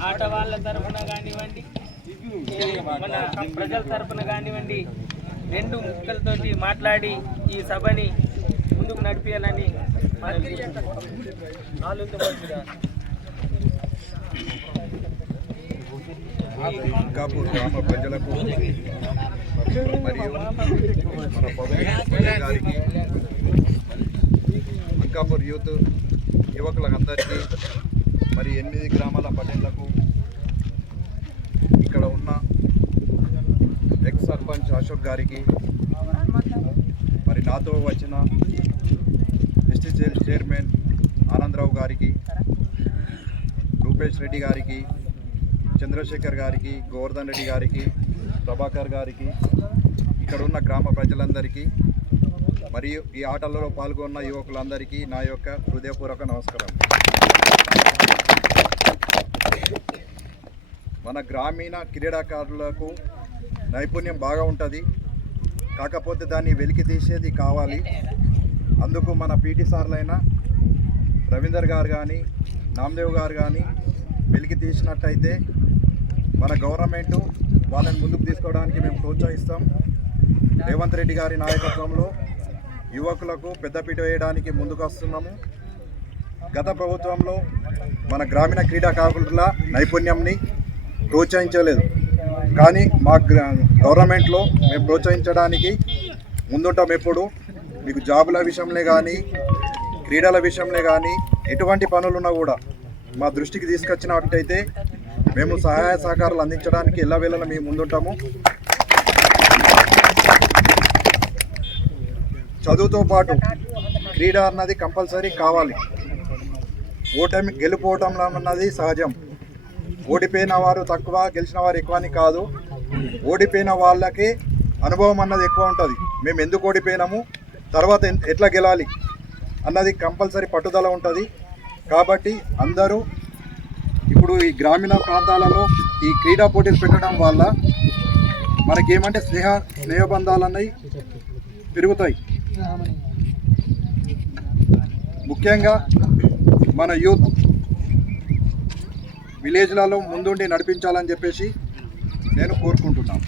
ఆట వాళ్ళ తరఫున కానివ్వండి మన ప్రజల తరఫున కానివ్వండి రెండు ముక్కలతోటి మాట్లాడి ఈ సభని ముందుకు నడిపించాలని నాలుగు అంకాపూర్ గ్రామ ప్రజలకు మరియు మన పవన్ గారికి అంకాపూర్ యూత్ యువకులందరికీ మరి ఎనిమిది గ్రామాల పటేళ్ళకు ఇక్కడ ఉన్న ఎక్స్ సర్పంచ్ అశోక్ గారికి మరి నాతో వచ్చిన ఎస్టీ చైర్మన్ ఆనందరావు గారికి రూపేష్ రెడ్డి గారికి చంద్రశేఖర్ గారికి గోవర్ధన్ రెడ్డి గారికి ప్రభాకర్ గారికి ఇక్కడ ఉన్న గ్రామ ప్రజలందరికీ మరియు ఈ ఆటలలో పాల్గొన్న యువకులందరికీ నా యొక్క హృదయపూర్వక నమస్కారం. మన గ్రామీణ క్రీడాకారులకు నైపుణ్యం బాగా ఉంటుంది. కాకపోతే దాన్ని వెలికి తీసేది కావాలి. అందుకు మన పీటీ సార్లైన రవీందర్ గారు కానీ నామదేవ్ గారు కానీ వెలికి తీసినట్టయితే మన గవర్నమెంట్ వాళ్ళని ముందుకు తీసుకోవడానికి మేము ప్రోత్సహిస్తాం. రేవంత్ రెడ్డి గారి నాయకత్వంలో యువకులకు పెద్దపీట వేయడానికి ముందుకు వస్తున్నాము గత ప్రభుత్వంలో మన గ్రామీణ క్రీడాకారుల నైపుణ్యంని ప్రోత్సహించలేదు. కానీ మా గవర్నమెంట్లో మేము ప్రోత్సహించడానికి ముందుంటాం ఎప్పుడు. మీకు జాబుల విషయంలో కానీ క్రీడల విషయంలో కానీ ఎటువంటి పనులున్నా కూడా మా దృష్టికి తీసుకొచ్చినట్టయితే మేము సహాయ సహకారాలు అందించడానికి ఎల్లవేళలా మేము ముందుంటాము. చదువుతో పాటు క్రీడ అన్నది కంపల్సరీ కావాలి. ఓటమి గెలుపోవటం అన్నది సహజం. ఓడిపోయిన వారు తక్కువ గెలిచిన వారు ఎక్కువ అని కాదు. ఓడిపోయిన వాళ్ళకి అనుభవం అన్నది ఎక్కువ ఉంటుంది. మేము ఎందుకు ఓడిపోయినాము? తర్వాత ఎన్- ఎట్లా గెలాలి? అన్నది కంపల్సరీ పట్టుదల ఉంటుంది. కాబట్టి అందరూ ఇప్పుడు ఈ గ్రామీణ ప్రాంతాలలో ఈ క్రీడా పోటీలు పెట్టడం వల్ల మనకేమంటే స్నేహ స్నేహబంధాలు అన్నవి పెరుగుతాయి. ముఖ్యంగా మన యూత్ విలేజ్లలో ముందుండి నడిపించాలని చెప్పేసి నేను కోరుకుంటున్నాను.